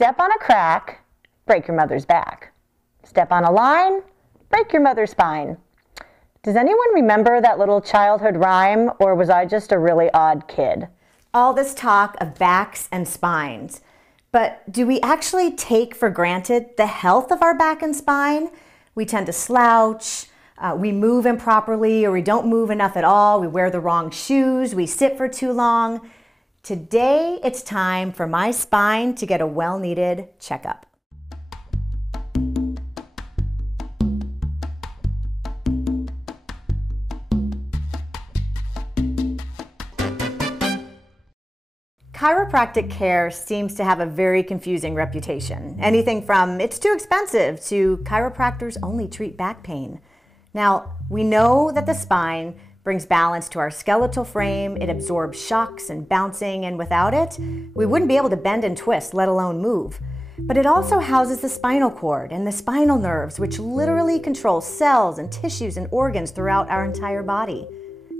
Step on a crack, break your mother's back. Step on a line, break your mother's spine. Does anyone remember that little childhood rhyme, or was I just a really odd kid? All this talk of backs and spines, but do we actually take for granted the health of our back and spine? We tend to slouch, we move improperly, or we don't move enough at all, we wear the wrong shoes, we sit for too long. Today, it's time for my spine to get a well-needed checkup. Chiropractic care seems to have a very confusing reputation. Anything from it's too expensive to chiropractors only treat back pain. Now, we know that the spine brings balance to our skeletal frame, it absorbs shocks and bouncing, and without it, we wouldn't be able to bend and twist, let alone move. But it also houses the spinal cord and the spinal nerves, which literally control cells and tissues and organs throughout our entire body.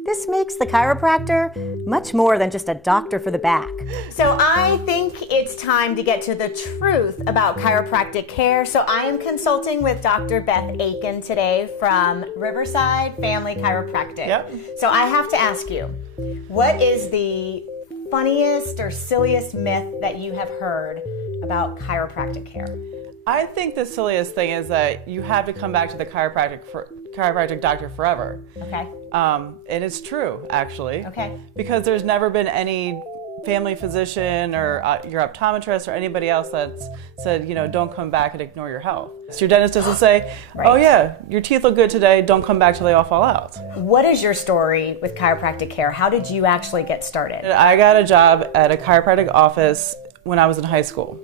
This makes the chiropractor much more than just a doctor for the back. So I think it's time to get to the truth about chiropractic care. So I am consulting with Dr. Beth-Aiken today from Riverside Family Chiropractic. Yep. So I have to ask you, what is the funniest or silliest myth that you have heard about chiropractic care? I think the silliest thing is that you have to come back to the chiropractic doctor forever. Okay. And it's true, actually. Okay. Because there's never been any family physician or your optometrist or anybody else that's said, don't come back and ignore your health. So your dentist doesn't say, Right. Oh yeah, your teeth look good today, don't come back till they all fall out. What is your story with chiropractic care? How did you actually get started? I got a job at a chiropractic office when I was in high school.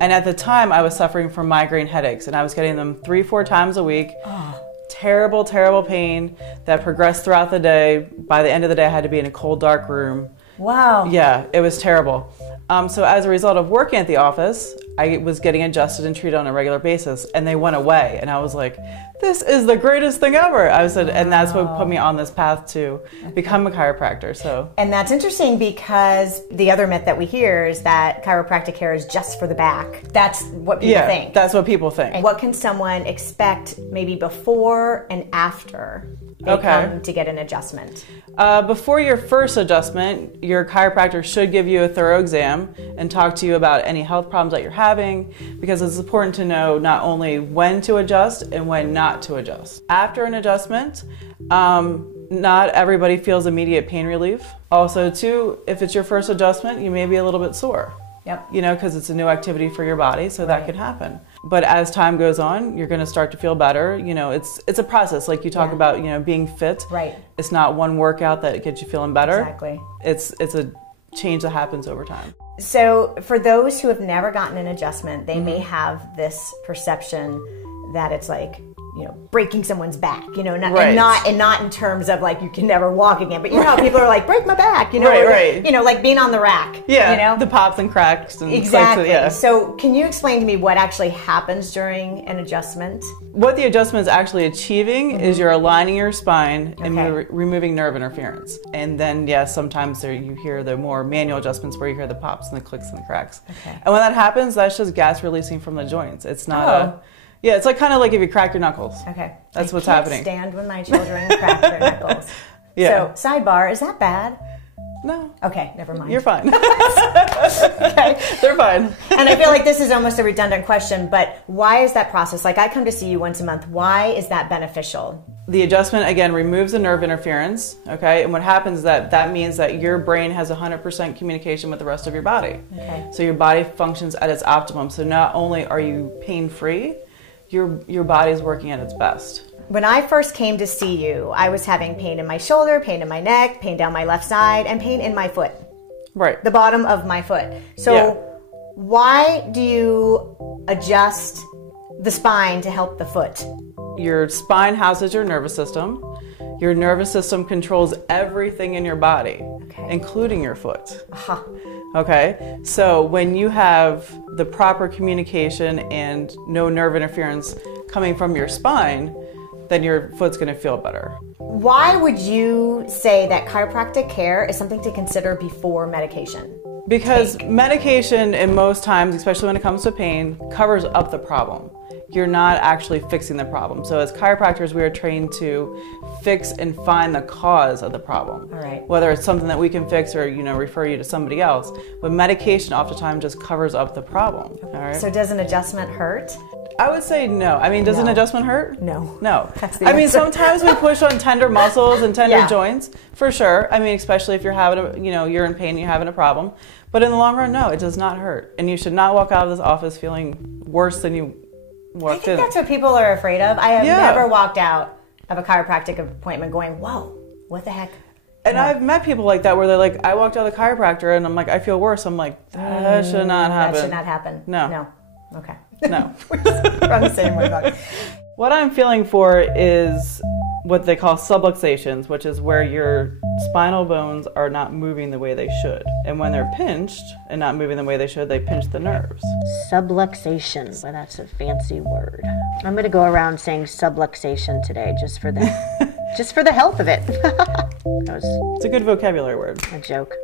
And at the time, I was suffering from migraine headaches, and I was getting them 3-4 times a week. Oh. Terrible, terrible pain that progressed throughout the day. By the end of the day, I had to be in a cold, dark room. Wow. Yeah, it was terrible. So as a result of working at the office, I was getting adjusted and treated on a regular basis, and they went away. And I was like, this is the greatest thing ever. I said, and that's what put me on this path to become a chiropractor. So. And that's interesting because the other myth that we hear is that chiropractic care is just for the back. That's what people think. Yeah, that's what people think. And what can someone expect maybe before and after they come to get an adjustment? Before your first adjustment, your chiropractor should give you a thorough exam and talk to you about any health problems that you're having, because it's important to know not only when to adjust and when not to adjust. After an adjustment, not everybody feels immediate pain relief. Also, too, if it's your first adjustment, you may be a little bit sore. Yep. Because it's a new activity for your body, so that can happen. But as time goes on, you're going to start to feel better. It's a process. Like you talk about, being fit. Right. It's not one workout that gets you feeling better. Exactly. It's a change that happens over time. So for those who have never gotten an adjustment, they may have this perception that it's like, breaking someone's back, Right. and not in terms of like you can never walk again, but how people are like, break my back, Right. Like being on the rack, the pops and cracks and exactly. Yeah. So can you explain to me what actually happens during an adjustment? What the adjustment is actually achieving is you're aligning your spine and removing nerve interference. And then, sometimes you hear the more manual adjustments where you hear the pops and the clicks and the cracks. Okay. And when that happens, that's just gas releasing from the joints. It's not it's like kind of like if you crack your knuckles. Okay. That's what's I happening. can't stand when my children crack their knuckles. Yeah. So, sidebar, is that bad? No. Okay, never mind. You're fine. Okay. They're fine. And I feel like this is almost a redundant question, but why is that process? Like I come to see you once a month. Why is that beneficial? The adjustment, again, removes the nerve interference, okay? And what happens is that means that your brain has 100% communication with the rest of your body. Okay. So your body functions at its optimum. So not only are you pain-free, your body is working at its best. When I first came to see you, I was having pain in my shoulder, pain in my neck, pain down my left side, and pain in my foot. Right. The bottom of my foot. So why do you adjust the spine to help the foot? Your spine houses your nervous system. Your nervous system controls everything in your body, including your foot. Aha. Okay, so when you have the proper communication and no nerve interference coming from your spine, then your foot's going to feel better. Why would you say that chiropractic care is something to consider before medication? Because take? medication in most times, especially when it comes to pain, covers up the problem. You're not actually fixing the problem. So as chiropractors, we are trained to fix and find the cause of the problem. All right. Whether it's something that we can fix or, refer you to somebody else. But medication oftentimes just covers up the problem. All right. So does an adjustment hurt? I would say no. I mean, does an No. adjustment hurt? No. No. That's the I mean, answer. sometimes we push on tender muscles and tender Yeah. joints, for sure. I mean, especially if you're having you're in pain and you're having a problem. But in the long run, no, it does not hurt. And you should not walk out of this office feeling worse than you I walked think in. that's what people are afraid of. I have Yeah. never walked out of a chiropractic appointment going, whoa, what the heck? And I've met people like that where they're like, I walked out of the chiropractor and I'm like, I feel worse. I'm like, that should not happen. That should not happen. No. No. Okay. No. We're on the same wavelength. What I'm feeling for is what they call subluxations, which is where your spinal bones are not moving the way they should. And when they're pinched and not moving the way they should, they pinch the nerves. Subluxation. Well, that's a fancy word. I'm going to go around saying subluxation today just for the just for the health of it. That was It's a good vocabulary word. a joke.